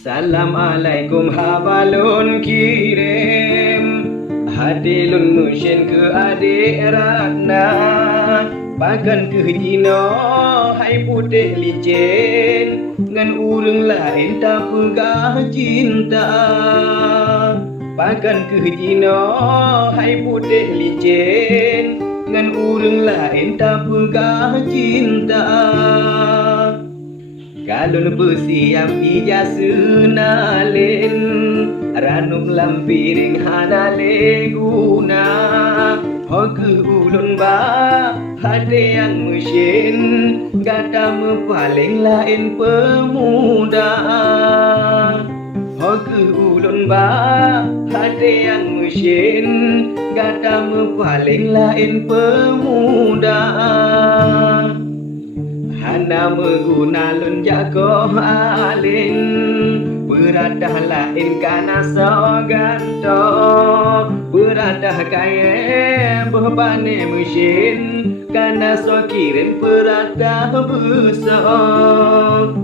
Assalamualaikum habalun kirim hadilun musyin ke adik Ratna. Pakan ke jino hai putih licin ngan urang lain tak pegah cinta. Pakan ke jino hai putih licin ngan urang lain tak pegah cinta. Kalun bersiap ijazah nalin ranum lampiring hanale guna. Hoke ulun ba hade yang mesin gata mepaling lain pemuda. Hoke ulun ba hade yang mesin gata mepaling lain pemuda. Hana meguna lun jago alin beradah lain kana soganto. Beradah kaya berbane mesin kana so kirim beradah besok.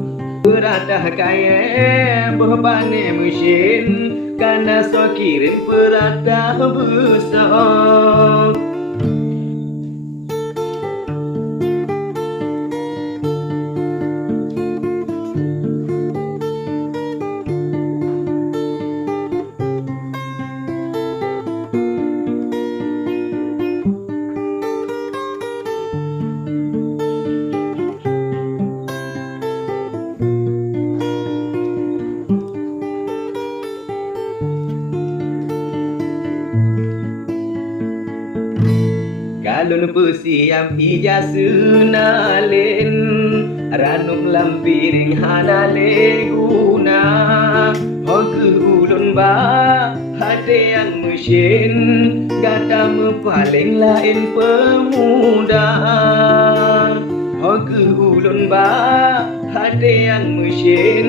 Beradah kaya berbane mesin kana so kirim beradah besok. Kalun bersiap ijazah nalin ranum lampiring hanale guna. Hoke ulun ba hade yang mesin gata mepaling lain pemuda. Hoke ulun ba hade yang mesin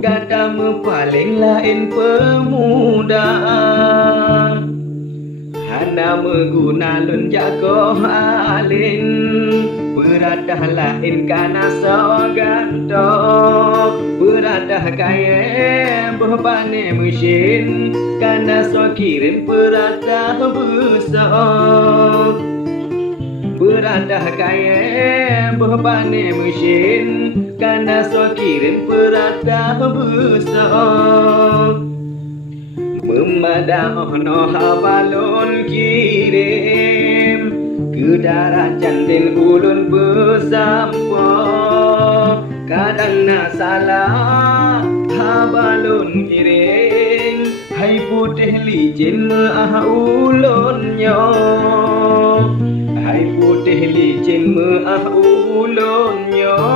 gata mepaling lain pemuda. Hana meguna lun jago alin beradah lain kana soganto. Beradah kaya berbane mesin kana so kirim beradah besok. Beradah kaya berbane mesin kana so kirim beradah besok. Memadaono habalun kirim ke darah jandin ulun bersampo. Kadang nak salah habalun kirim hai putih licin meah ulunnya. Hai putih licin meah ulunnya.